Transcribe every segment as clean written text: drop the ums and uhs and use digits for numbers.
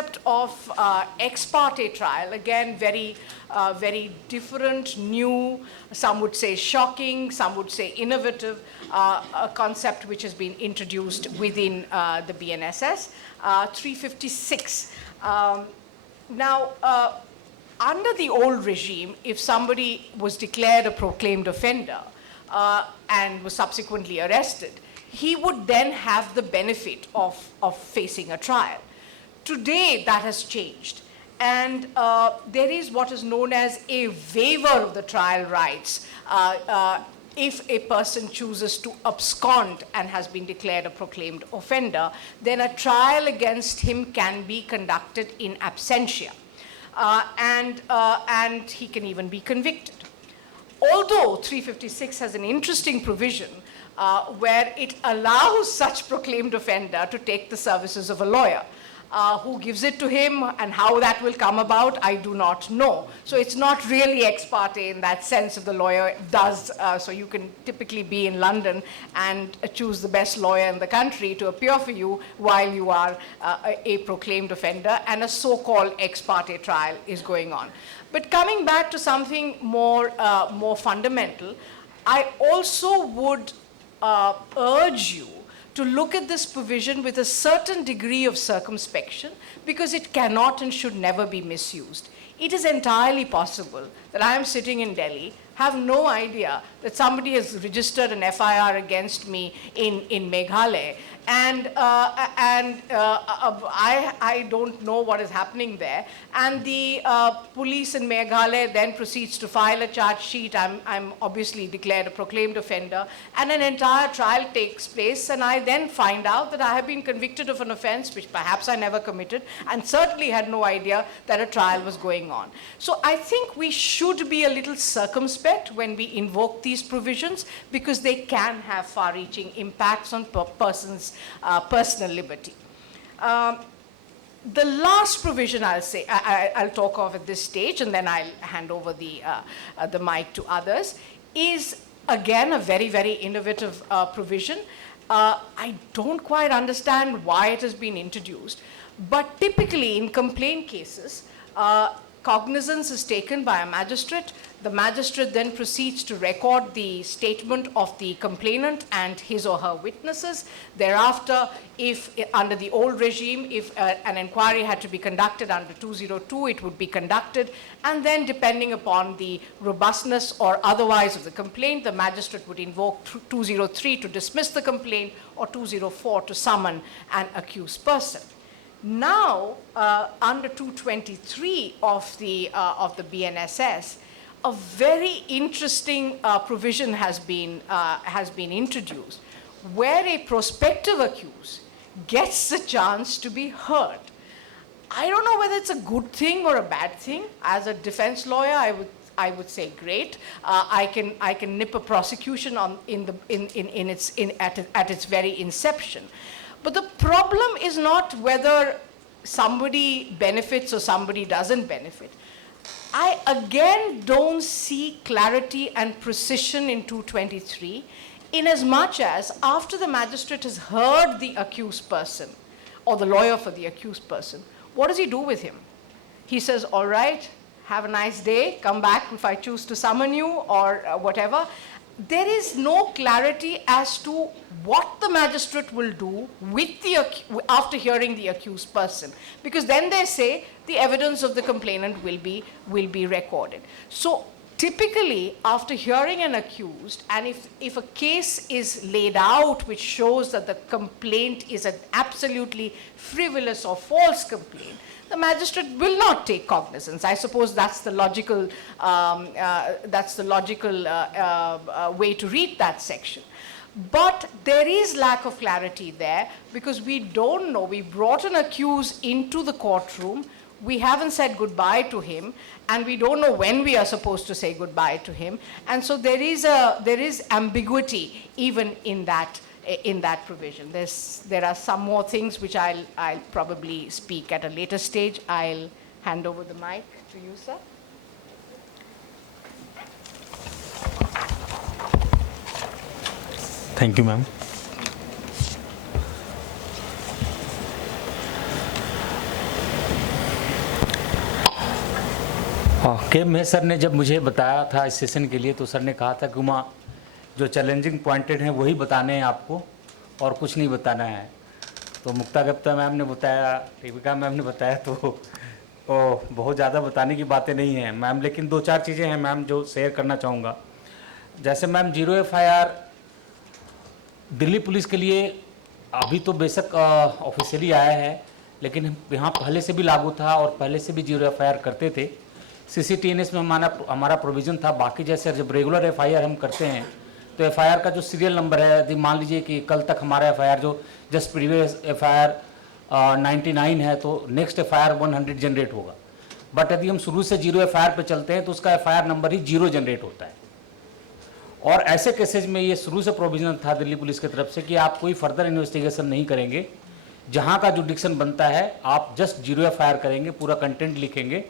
concept of ex parte trial, again, very different, new, some would say shocking, some would say innovative, a concept which has been introduced within the BNSS. 356. Now, under the old regime, if somebody was declared a proclaimed offender and was subsequently arrested, he would then have the benefit of facing a trial. Today, that has changed. And there is what is known as a waiver of the trial rights if a person chooses to abscond and has been declared a proclaimed offender, then a trial against him can be conducted in absentia. And he can even be convicted. Although 356 has an interesting provision where it allows such proclaimed offender to take the services of a lawyer. Who gives it to him and how that will come about, I do not know. So it's not really ex parte in that sense if the lawyer does. So you can typically be in London and choose the best lawyer in the country to appear for you while you are a proclaimed offender, and a so-called ex parte trial is going on. But coming back to something more fundamental, I also would urge you to look at this provision with a certain degree of circumspection, because it cannot and should never be misused. It is entirely possible that I am sitting in Delhi, have no idea that somebody has registered an FIR against me in Meghalaya, and I don't know what is happening there, and the police in Meghalaya then proceeds to file a charge sheet. I'm obviously declared a proclaimed offender, and an entire trial takes place, and I then find out that I have been convicted of an offense which perhaps I never committed, and certainly had no idea that a trial was going on. So I think we should be a little circumspect when we invoke these provisions, because they can have far-reaching impacts on person's personal liberty. The last provision I'll talk of at this stage, and then I'll hand over the mic to others, is again a very, very innovative provision. I don't quite understand why it has been introduced, but typically in complaint cases, cognizance is taken by a magistrate. The magistrate then proceeds to record the statement of the complainant and his or her witnesses. Thereafter, if under the old regime, if an inquiry had to be conducted under 202, it would be conducted. And then depending upon the robustness or otherwise of the complaint, the magistrate would invoke 203 to dismiss the complaint, or 204 to summon an accused person. Now, under 223 of the BNSS, a very interesting provision has been introduced, where a prospective accused gets a chance to be heard. I don't know whether it's a good thing or a bad thing. As a defense lawyer, I would say great. I can nip a prosecution at its very inception. But the problem is not whether somebody benefits or somebody doesn't benefit. I again don't see clarity and precision in 223, in as much as after the magistrate has heard the accused person, or the lawyer for the accused person, what does he do with him? He says, all right, have a nice day, come back if I choose to summon you, or whatever. There is no clarity as to what the magistrate will do with after hearing the accused person, because then they say the evidence of the complainant will be recorded. So typically, after hearing an accused, and if a case is laid out which shows that the complaint is an absolutely frivolous or false complaint, the magistrate will not take cognizance. I suppose that's the logical way to read that section. But there is lack of clarity there, because we don't know. We brought an accused into the courtroom. We haven't said goodbye to him, and we don't know when we are supposed to say goodbye to him. And so there is ambiguity even in that provision. There are some more things which I'll probably speak at a later stage. I'll hand over the mic to you, sir. Thank you, ma'am. के में सर ने जब मुझे बताया था इस सेशन के लिए, तो सर ने कहा था कि उमा जो चैलेंजिंग पॉइंटेड हैं वही बताने हैं आपको और कुछ नहीं बताना है। तो मुक्ता गुप्ता मैम ने बताया, टीविका मैम ने बताया, तो बहुत ज़्यादा बताने की बातें नहीं हैं मैम, लेकिन 2-4 चीज़ें हैं मैम जो शेयर करना चाहूँगा। जैसे मैम 0 FIR दिल्ली पुलिस के लिए अभी तो बेशक ऑफिशियली आया है, लेकिन यहाँ पहले से भी लागू था और पहले से भी 0 FIR करते थे। CCTNS में हमारा प्रोविज़न था। बाकी जैसे जब रेगुलर FIR हम करते हैं तो FIR का जो सीरियल नंबर है, यदि मान लीजिए कि कल तक हमारा FIR जो जस्ट प्रीवियस FIR 99 है, तो नेक्स्ट FIR 100 जनरेट होगा। बट यदि हम शुरू से 0 FIR पे चलते हैं तो उसका FIR नंबर ही 0 जनरेट होता है। और ऐसे केसेज में ये शुरू से प्रोविजन था दिल्ली पुलिस की तरफ से कि आप कोई फर्दर इन्वेस्टिगेशन नहीं करेंगे। जहाँ का जुडिक्शन बनता है आप जस्ट 0 FIR करेंगे, पूरा कंटेंट लिखेंगे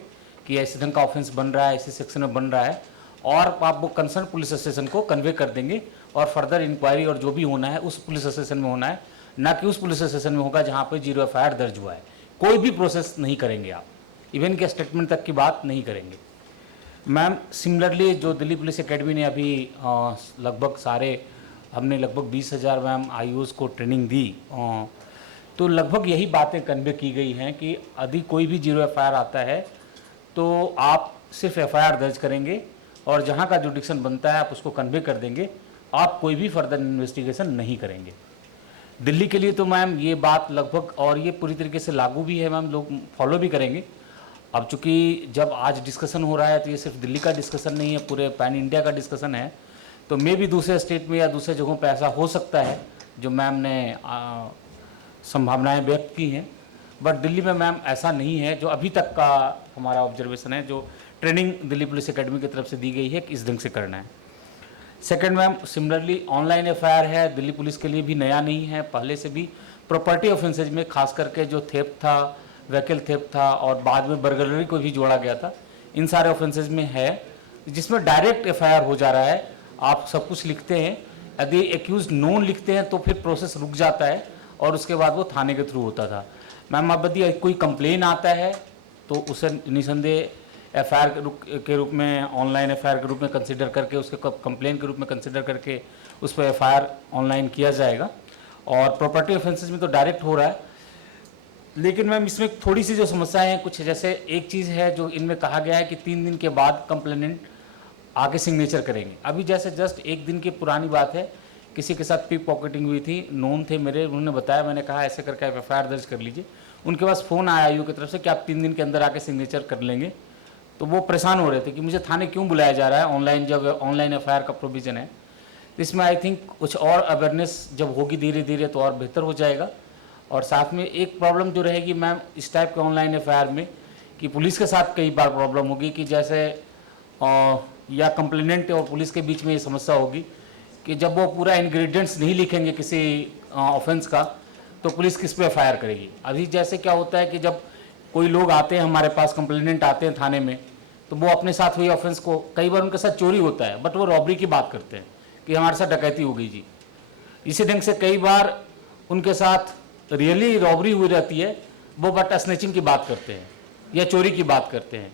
कि ऐसे ढंग का ऑफेंस बन रहा है, इसी सेक्शन में बन रहा है, और आप वो कंसर्न पुलिस स्टेशन को कन्वे कर देंगे और फर्दर इंक्वायरी और जो भी होना है उस पुलिस स्टेशन में होना है, ना कि उस पुलिस स्टेशन में होगा जहाँ पर 0 FIR दर्ज हुआ है। कोई भी प्रोसेस नहीं करेंगे आप, इवन के स्टेटमेंट तक की बात नहीं करेंगे। मैम सिमिलरली जो दिल्ली पुलिस एकेडमी ने अभी लगभग हमने लगभग 20,000 मैम IOs को ट्रेनिंग दी, तो लगभग यही बातें कन्वे की गई हैं कि यदि कोई भी 0 FIR आता है तो आप सिर्फ FIR दर्ज करेंगे और जहां का जुडिक्शन बनता है आप उसको कन्वे कर देंगे, आप कोई भी फर्दर इन्वेस्टिगेशन नहीं करेंगे। दिल्ली के लिए तो मैम ये बात लगभग, और ये पूरी तरीके से लागू भी है मैम, लोग फॉलो भी करेंगे। अब चूँकि जब आज डिस्कशन हो रहा है तो ये सिर्फ दिल्ली का डिस्कशन नहीं है, पूरे पैन इंडिया का डिस्कशन है, तो मे भी दूसरे स्टेट में या दूसरे जगहों पे ऐसा हो सकता है जो मैम ने संभावनाएं व्यक्त की हैं। बट दिल्ली में मैम ऐसा नहीं है, जो अभी तक का हमारा ऑब्जर्वेशन है, जो ट्रेनिंग दिल्ली पुलिस एकेडमी की तरफ से दी गई है कि इस ढंग से करना है। Second ma'am similarly online FIR है, दिल्ली पुलिस के लिए भी नया नहीं है, पहले से भी प्रॉपर्टी ऑफेंसेज में खास करके जो थेफ्ट था, व्हीकल थेफ्ट था और बाद में बर्गलरी को भी जोड़ा गया था, इन सारे ऑफेंसेज में है जिसमें डायरेक्ट FIR हो जा रहा है। आप सब कुछ लिखते हैं, यदि एक्यूज नोन लिखते हैं तो फिर प्रोसेस रुक जाता है और उसके बाद वो थाने के थ्रू होता था। मैम अब यदि कोई कंप्लेन आता है तो उसे निसंदेह FIR के रूप में, ऑनलाइन FIR के रूप में कंसिडर करके, उसके कंप्लेन के रूप में कंसिडर करके उस पर FIR ऑनलाइन किया जाएगा। और प्रॉपर्टी ऑफेंसेज में तो डायरेक्ट हो रहा है, लेकिन मैम इसमें थोड़ी सी जो समस्याएं हैं कुछ, जैसे एक चीज़ है जो इनमें कहा गया है कि 3 दिन के बाद कंप्लेनेंट आके सिग्नेचर करेंगे। अभी जैसे जस्ट 1 दिन की पुरानी बात है, किसी के साथ पिक पॉकेटिंग हुई थी, नोन थे मेरे, उन्होंने बताया, मैंने कहा ऐसे करके आप FIR दर्ज कर लीजिए। उनके पास फ़ोन आया IO की तरफ से कि आप 3 दिन के अंदर आके सिग्नेचर कर लेंगे। तो वो परेशान हो रहे थे कि मुझे थाने क्यों बुलाया जा रहा है, ऑनलाइन जब ऑनलाइन FIR का प्रोविज़न है। इसमें आई थिंक कुछ और अवेयरनेस जब होगी धीरे धीरे तो और बेहतर हो जाएगा। और साथ में एक प्रॉब्लम जो रहेगी मैम इस टाइप के ऑनलाइन FIR में, कि पुलिस के साथ कई बार प्रॉब्लम होगी कि जैसे या कंप्लेनेंट और पुलिस के बीच में ये समस्या होगी कि जब वो पूरा इंग्रेडिएंट्स नहीं लिखेंगे किसी ऑफेंस का, तो पुलिस किस पे FIR करेगी। अभी जैसे क्या होता है कि जब कोई लोग आते हैं हमारे पास, कंप्लेनेंट आते हैं थाने में, तो वो अपने साथ हुई ऑफेंस को, कई बार उनके साथ चोरी होता है बट वो रॉबरी की बात करते हैं कि हमारे साथ डकैती हो गई जी। इसी ढंग से कई बार उनके साथ रियली रॉबरी हुई रहती है, वो बट स्नैचिंग की बात करते हैं या चोरी की बात करते हैं।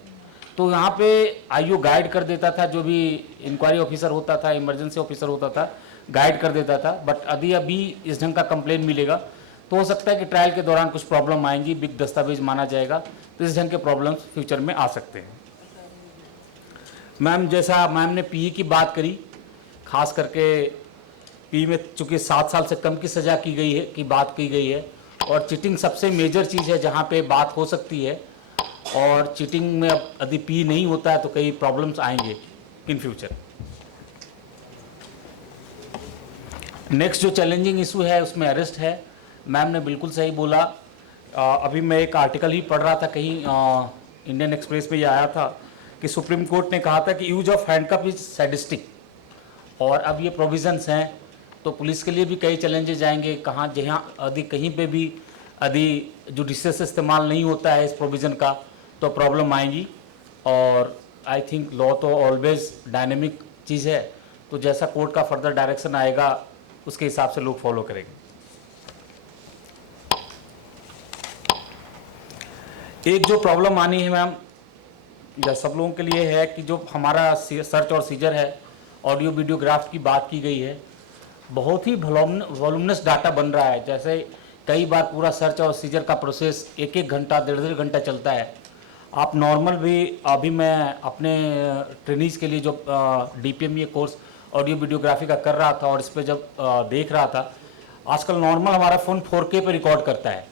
तो यहाँ पे IO गाइड कर देता था, जो भी इंक्वायरी ऑफिसर होता था, इमरजेंसी ऑफिसर होता था, गाइड कर देता था। बट यदि अभी इस ढंग का कंप्लेन मिलेगा तो हो सकता है कि ट्रायल के दौरान कुछ प्रॉब्लम आएंगी, बिग दस्तावेज माना जाएगा, तो इस ढंग के प्रॉब्लम्स फ्यूचर में आ सकते हैं। मैम जैसा मैम ने PE की बात करी, खास करके PE में चूँकि 7 साल से कम की सज़ा की गई है, की बात की गई है, और चीटिंग सबसे मेजर चीज़ है जहाँ पे बात हो सकती है, और चीटिंग में अब यदि PE नहीं होता है तो कई प्रॉब्लम्स आएंगे इन फ्यूचर। नेक्स्ट जो चैलेंजिंग इशू है उसमें अरेस्ट है। मैम ने बिल्कुल सही बोला। अभी मैं एक आर्टिकल ही पढ़ रहा था कहीं, इंडियन एक्सप्रेस में ये आया था कि सुप्रीम कोर्ट ने कहा था कि use of handcuff is sadistic, और अब ये प्रोविजंस हैं तो पुलिस के लिए भी कई चैलेंजेस आएंगे। कहाँ जहाँ यदि कहीं पे भी यदि जुडिशियस इस्तेमाल नहीं होता है इस प्रोविज़न का तो प्रॉब्लम आएंगी। और आई थिंक लॉ तो ऑलवेज डायनेमिक चीज़ है, तो जैसा कोर्ट का फर्दर डायरेक्शन आएगा उसके हिसाब से लोग फॉलो करेंगे। एक जो प्रॉब्लम आनी है मैम या सब लोगों के लिए है कि जो हमारा सर्च और सीजर है, ऑडियो वीडियोग्राफ की बात की गई है, बहुत ही वॉल्यूमिनस डाटा बन रहा है। जैसे कई बार पूरा सर्च और सीजर का प्रोसेस 1-1 घंटा 1.5 घंटा चलता है। आप नॉर्मल भी, अभी मैं अपने ट्रेनीज़ के लिए जो DPME कोर्स ऑडियो वीडियोग्राफी का कर रहा था और इस पर जब देख रहा था, आजकल नॉर्मल हमारा फ़ोन 4K पे रिकॉर्ड करता है।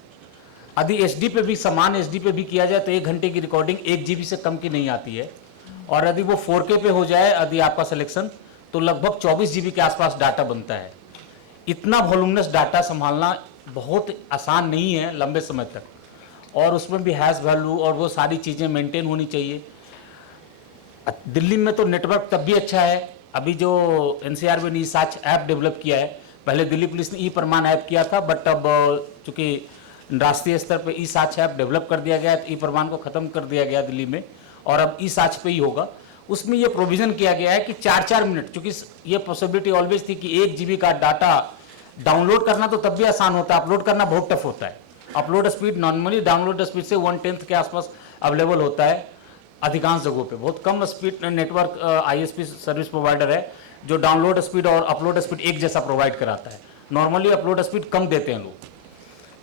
यदि HD पे भी, समान HD पे भी किया जाए तो 1 घंटे की रिकॉर्डिंग 1 GB से कम की नहीं आती है। और यदि वो 4K पे हो जाए, यदि आपका सिलेक्शन, तो लगभग 24 GB के आसपास डाटा बनता है। इतना वॉल्यूमिनस डाटा संभालना बहुत आसान नहीं है लंबे समय तक, और उसमें भी हैश वैल्यू और वो सारी चीज़ें मेंटेन होनी चाहिए। दिल्ली में तो नेटवर्क तब भी अच्छा है। अभी जो NCR ने ई-साच ऐप डेवलप किया है, पहले दिल्ली पुलिस ने ई-प्रमाण ऐप किया था, बट अब चूँकि राष्ट्रीय स्तर पे ई-साच ऐप डेवलप कर दिया गया, ई-प्रमाण को ख़त्म कर दिया गया दिल्ली में, और अब ई-साच पे ही होगा। उसमें ये प्रोविज़न किया गया है कि 4-4 मिनट, चूँकि ये पॉसिबिलिटी ऑलवेज थी कि 1 GB का डाटा डाउनलोड करना तो तब भी आसान होता है, अपलोड करना बहुत टफ होता है। Upload speed normally download speed से 1/10 के आसपास अवेलेबल होता है अधिकांश जगहों पे। बहुत कम speed network ISP service provider है जो डाउनलोड स्पीड और अपलोड स्पीड एक जैसा प्रोवाइड कराता है। नॉर्मली अपलोड स्पीड कम देते हैं लोग,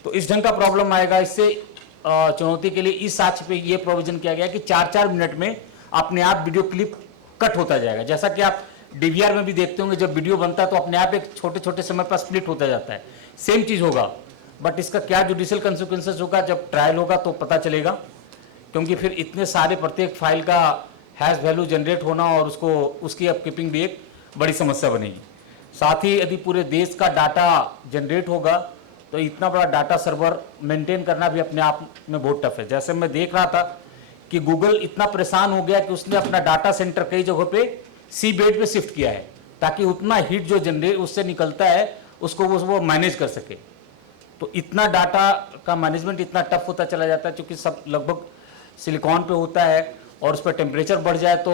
तो इस ढंग का प्रॉब्लम आएगा। इससे चुनौती के लिए इस साच पे ये प्रोविजन किया गया कि 4-4 मिनट में अपने आप वीडियो क्लिप कट होता जाएगा। जैसा कि आप DVR में भी देखते होंगे, जब वीडियो बनता है तो अपने आप एक छोटे छोटे समय पर स्प्लिट होता जाता है। सेम चीज़ होगा, बट इसका क्या जुडिशियल कंसिक्वेंसेस होगा जब ट्रायल होगा तो पता चलेगा, क्योंकि फिर इतने सारे प्रत्येक फाइल का हैश वैल्यू जनरेट होना और उसकी अपकीपिंग भी एक बड़ी समस्या बनेगी। साथ ही यदि पूरे देश का डाटा जनरेट होगा तो इतना बड़ा डाटा सर्वर मेंटेन करना भी अपने आप में बहुत टफ है। जैसे मैं देख रहा था कि गूगल इतना परेशान हो गया कि उसने अपना डाटा सेंटर कई जगहों पे सी बेड पे शिफ्ट किया है, ताकि उतना हीट जो जनरेट उससे निकलता है उसको वो मैनेज कर सके। तो इतना डाटा का मैनेजमेंट इतना टफ होता चला जाता है, क्योंकि सब लगभग सिलिकॉन पे होता है और उस पर टेम्परेचर बढ़ जाए तो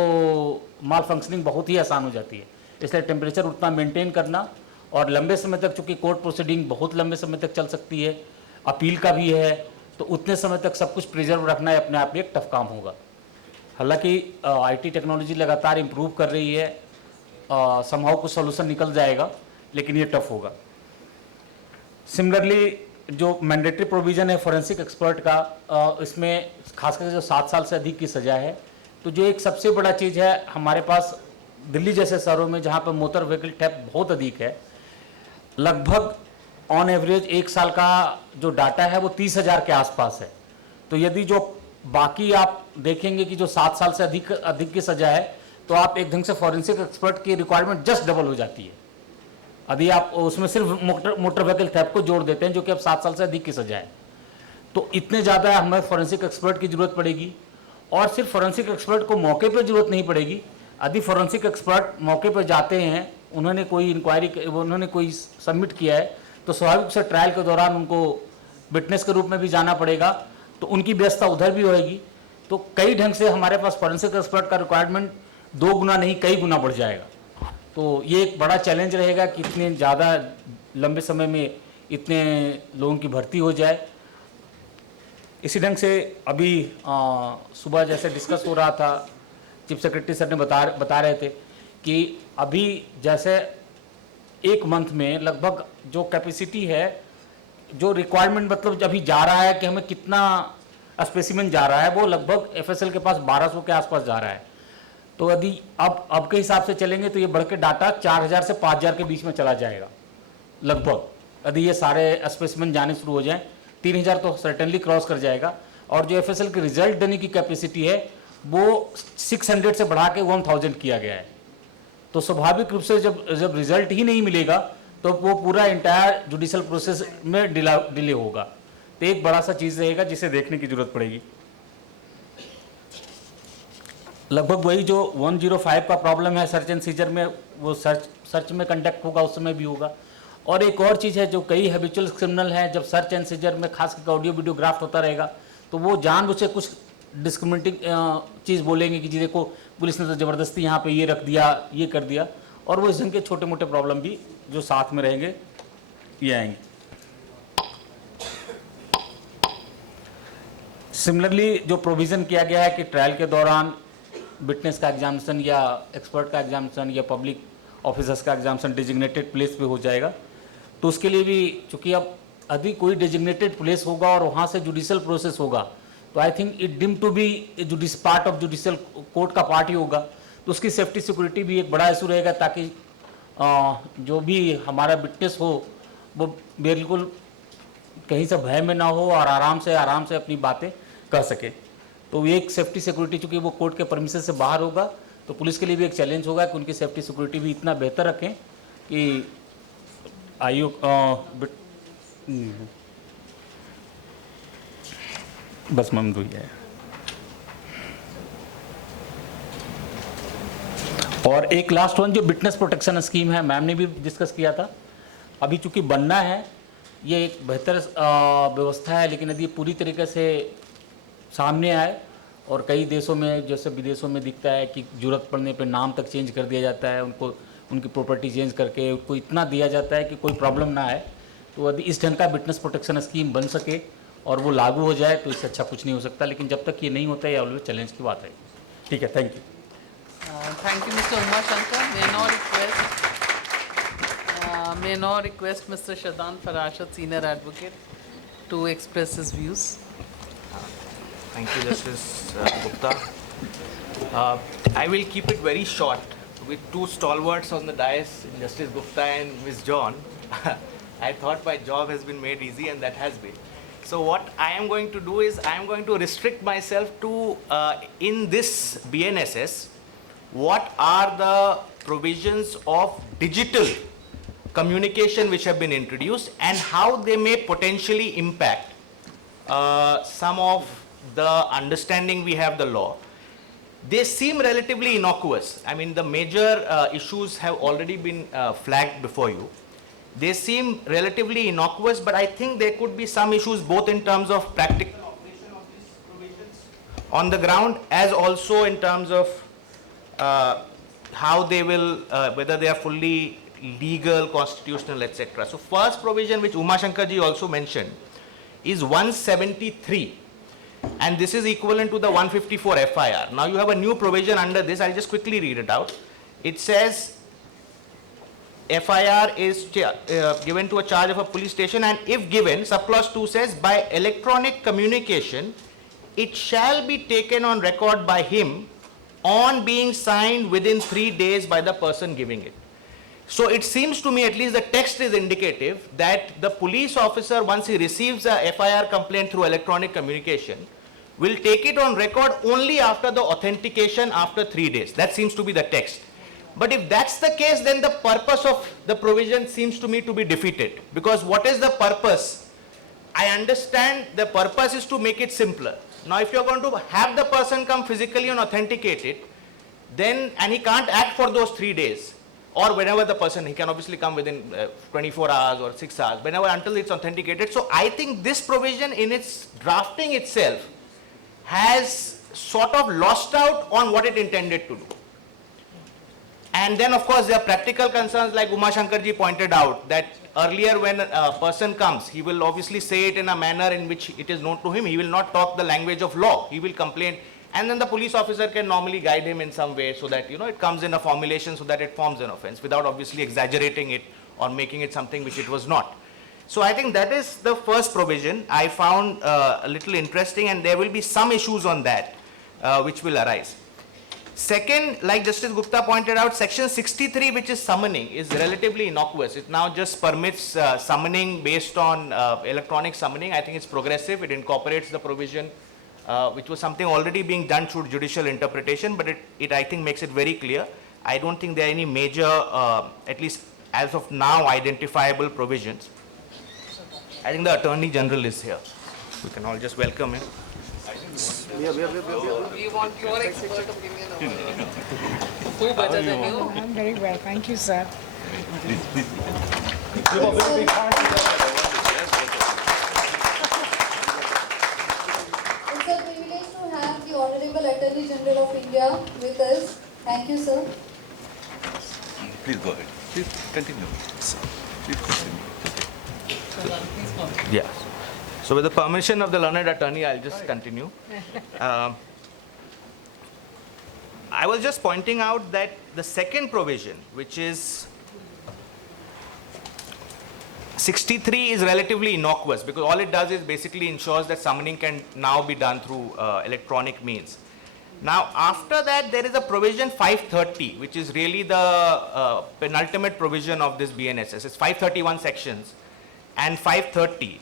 माल फंक्शनिंग बहुत ही आसान हो जाती है। इसलिए टेम्परेचर उतना मेंटेन करना, और लंबे समय तक, चूँकि कोर्ट प्रोसीडिंग बहुत लंबे समय तक चल सकती है, अपील का भी है, तो उतने समय तक सब कुछ प्रिजर्व रखना है अपने आप में एक टफ काम होगा। हालांकि IT टेक्नोलॉजी लगातार इम्प्रूव कर रही है, समहाउ कुछ सोल्यूशन निकल जाएगा, लेकिन ये टफ होगा। सिमिलरली जो मैंडेटरी प्रोविज़न है फॉरेंसिक एक्सपर्ट का, इसमें खासकर जो 7 साल से अधिक की सज़ा है, तो जो एक सबसे बड़ा चीज़ है हमारे पास दिल्ली जैसे शहरों में जहाँ पर मोटर व्हीकल थेफ्ट बहुत अधिक है, लगभग ऑन एवरेज 1 साल का जो डाटा है वो 30,000 के आसपास है। तो यदि जो बाकी आप देखेंगे कि जो 7 साल से अधिक की सज़ा है, तो आप एक ढंग से फॉरेंसिक एक्सपर्ट की रिक्वायरमेंट जस्ट डबल हो जाती है। यदि आप उसमें सिर्फ मोटर व्हीकल थेफ्ट को जोड़ देते हैं जो कि अब 7 साल से अधिक की सज़ा है, तो इतने ज़्यादा हमें फॉरेंसिक एक्सपर्ट की ज़रूरत पड़ेगी। और सिर्फ फॉरेंसिक एक्सपर्ट को मौके पर ज़रूरत नहीं पड़ेगी। यदि फॉरेंसिक एक्सपर्ट मौके पर जाते हैं, उन्होंने कोई इंक्वायरी, उन्होंने कोई सबमिट किया है, तो स्वाभाविक से ट्रायल के दौरान उनको विटनेस के रूप में भी जाना पड़ेगा, तो उनकी व्यवस्था उधर भी होएगी। तो कई ढंग से हमारे पास फॉरेंसिक एक्सपर्ट का रिक्वायरमेंट 2 गुना नहीं कई गुना बढ़ जाएगा। तो ये एक बड़ा चैलेंज रहेगा कि इतने ज़्यादा लंबे समय में इतने लोगों की भर्ती हो जाए। इसी ढंग से अभी सुबह जैसे डिस्कस हो रहा था, चीफ सेक्रेटरी सर ने बता रहे थे कि अभी जैसे 1 मंथ में लगभग जो कैपेसिटी है, जो रिक्वायरमेंट मतलब अभी जा रहा है कि हमें कितना स्पेसिमेन जा रहा है, वो लगभग FSL के पास 1200 के आसपास जा रहा है। तो यदि अब के हिसाब से चलेंगे तो ये बढ़ के डाटा 4000 से 5000 के बीच में चला जाएगा लगभग। यदि ये सारे स्पेसिमेन जाने शुरू हो जाएं, 3000 तो सर्टेनली क्रॉस कर जाएगा। और जो FSL के रिजल्ट देने की कैपेसिटी है वो 600 से बढ़ा के 1000 किया गया है। तो स्वाभाविक रूप से जब रिजल्ट ही नहीं मिलेगा तो वो पूरा इंटायर जुडिशियल प्रोसेस में डिले होगा। तो एक बड़ा सा चीज़ रहेगा जिसे देखने की जरूरत पड़ेगी। लगभग वही जो 105 का प्रॉब्लम है सर्च एंड सीजर में, वो सर्च में कंडक्ट होगा, उस समय भी होगा। और एक और चीज़ है, जो कई हैबिचुअल क्रिमिनल हैं, जब सर्च एंड सीजर में खास करके ऑडियो वीडियो ग्राफ्ट होता रहेगा तो वो जानबूझ के कुछ डिस्क्रिमिनेटिंग चीज़ बोलेंगे कि जी देखो पुलिस ने तो ज़बरदस्ती यहाँ पे ये रख दिया, ये कर दिया, और वो इस ढंग के छोटे मोटे प्रॉब्लम भी जो साथ में रहेंगे ये आएंगे। सिमिलरली जो प्रोविज़न किया गया है कि ट्रायल के दौरान विटनेस का एग्जामिनेशन या एक्सपर्ट का एग्जामिनेशन या पब्लिक ऑफिसर्स का एग्जामिनेशन डेजिग्नेटेड प्लेस पे हो जाएगा, तो उसके लिए भी चूँकि अब यदि कोई डेजिग्नेटेड प्लेस होगा और वहाँ से जुडिशियल प्रोसेस होगा, तो I think it dim to be part of judicial court का पार्ट ही होगा, तो उसकी सेफ्टी सिक्योरिटी भी एक बड़ा इशू रहेगा, ताकि जो भी हमारा विटनेस हो वो बिल्कुल कहीं से भय में ना हो और आराम से अपनी बातें कह सके। तो एक सेफ्टी सिक्योरिटी चूँकि वो कोर्ट के परमिशन से बाहर होगा, तो पुलिस के लिए भी एक चैलेंज होगा कि उनकी सेफ्टी सिक्योरिटी भी इतना बेहतर रखें कि बस मैम दो ही है। और एक लास्ट वन जो विटनेस प्रोटेक्शन स्कीम है, मैम ने भी डिस्कस किया था, अभी चूंकि बनना है, ये एक बेहतर व्यवस्था है, लेकिन यदि पूरी तरीके से सामने आए और कई देशों में जैसे विदेशों में दिखता है कि ज़रूरत पड़ने पे नाम तक चेंज कर दिया जाता है, उनको उनकी प्रॉपर्टी चेंज करके उनको इतना दिया जाता है कि कोई प्रॉब्लम ना आए, तो यदि इस ढंग का विटनेस प्रोटेक्शन स्कीम बन सके और वो लागू हो जाए तो इससे अच्छा कुछ नहीं हो सकता, लेकिन जब तक ये नहीं होता है ये ऑलवेज चैलेंज की बात है। ठीक है, thank you. Thank you, Mr. Umashankar. May now request Mr. Shadan Farashad, Senior Advocate, to express his views. Thank you, Justice Gupta. I will keep it very short with two stalwarts on the dais, Justice Gupta and Ms. John. I thought my job has been made easy, and that has been. So what I am going to do is I am going to restrict myself to, in this BNSS, what are the provisions of digital communication which have been introduced and how they may potentially impact some of the understanding we have the law. They seem relatively innocuous. I mean, the major issues have already been flagged before you. They seem relatively innocuous, but I think there could be some issues both in terms of practical operation of these provisions on the ground, as also in terms of how they will, whether they are fully legal, constitutional, etc. So first provision which Umashankar ji also mentioned is 173. And this is equivalent to the 154 FIR. Now you have a new provision under this. I'll just quickly read it out. It says FIR is given to a charge of a police station, and if given, subclause 2 says, by electronic communication, it shall be taken on record by him on being signed within 3 days by the person giving it. So it seems to me, at least the text is indicative, that the police officer, once he receives a FIR complaint through electronic communication, will take it on record only after the authentication after 3 days. That seems to be the text. But if that's the case, then the purpose of the provision seems to me to be defeated. Because what is the purpose? I understand the purpose is to make it simpler. Now if you're going to have the person come physically and authenticate it, then, and he can't act for those 3 days, or whenever the person, he can obviously come within 24 hours or 6 hours, whenever, until it's authenticated. So I think this provision in its drafting itself has sort of lost out on what it intended to do. And then of course there are practical concerns, like Umashankar ji pointed out, that earlier when a person comes, he will obviously say it in a manner in which it is known to him. He will not talk the language of law. He will complain, and then the police officer can normally guide him in some way so that, you know, it comes in a formulation so that it forms an offense without obviously exaggerating it or making it something which it was not. So I think that is the first provision I found a little interesting, and there will be some issues on that which will arise. Second, like Justice Gupta pointed out, section 63, which is summoning, is relatively innocuous. It now just permits summoning based on electronic summoning. I think it's progressive. It incorporates the provision which was something already being done through judicial interpretation, but it I think makes it very clear. I don't think there are any major, at least as of now, identifiable provisions. I think the Attorney General is here. We can all just welcome him. We want your expert opinion on it. Who better than you? I'm very well, thank you, sir. It's a privilege to have the Honorable Attorney General of India with us. Thank you, sir. Please go ahead. Please continue. Please continue. Yes. So with the permission of the learned attorney, I'll just continue. I was just pointing out that the second provision, which is 63, is relatively innocuous because all it does is basically ensures that summoning can now be done through electronic means. Now, after that, there is a provision 530, which is really the penultimate provision of this BNSS. It's 531 sections and 530.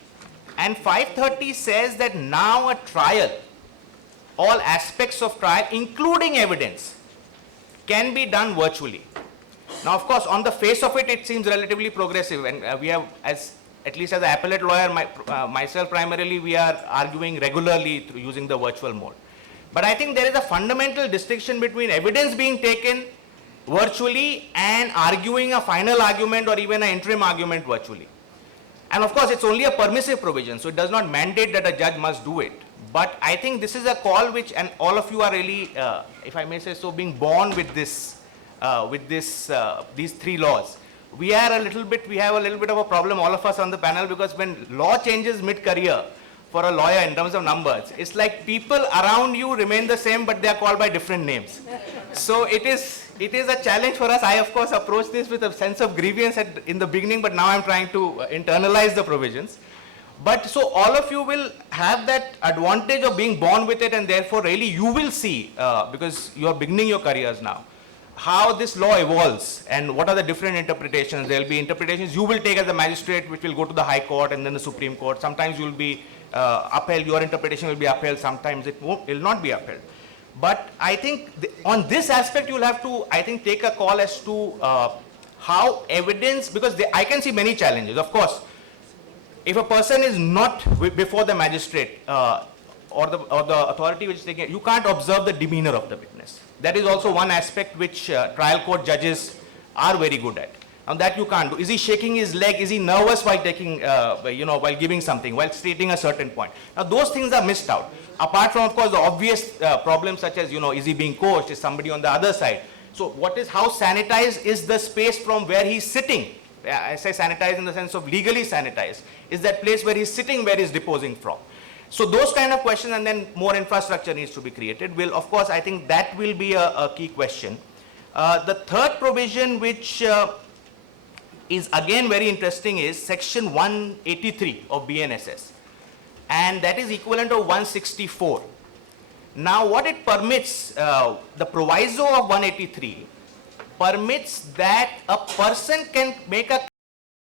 And 530 says that now a trial, all aspects of trial, including evidence, can be done virtually. Now, of course, on the face of it, it seems relatively progressive, and we have, at least as an appellate lawyer, myself primarily, we are arguing regularly through using the virtual mode. But I think there is a fundamental distinction between evidence being taken virtually and arguing a final argument or even an interim argument virtually. And of course, it's only a permissive provision, so it does not mandate that a judge must do it. But I think this is a call which, and all of you are really, if I may say so, being born with this, these three laws. We have a little bit of a problem, all of us on the panel, because when law changes mid-career for a lawyer in terms of numbers, it's like people around you remain the same, but they are called by different names. So it is a challenge for us. I, of course, approached this with a sense of grievance in the beginning, but now I'm trying to internalize the provisions. But so all of you will have that advantage of being born with it, and therefore really you will see, because you are beginning your careers now, how this law evolves and what are the different interpretations. There will be interpretations you will take as a magistrate, which will go to the High Court and then the Supreme Court. Sometimes you will be upheld, your interpretation will be upheld, sometimes it will not be upheld. But I think on this aspect you will have to, I think, take a call as to how evidence, because I can see many challenges. Of course, if a person is not before the magistrate or the authority which is taking, you can't observe the demeanor of the witness. That is also one aspect which trial court judges are very good at. And that you can't do. Is he shaking his leg? Is he nervous while taking, while giving something, while stating a certain point? Now those things are missed out. Apart from, of course, the obvious problems such as, is he being coached? Is somebody on the other side? So how sanitized is the space from where he's sitting? I say sanitized in the sense of legally sanitized. Is that place where he's sitting, where he's deposing from? So those kind of questions, and then more infrastructure needs to be created. Will, of course, I think that will be a key question. The third provision, which is again very interesting, is section 183 of BNSS, and that is equivalent of 164. Now what it permits, the proviso of 183 permits that a person can make a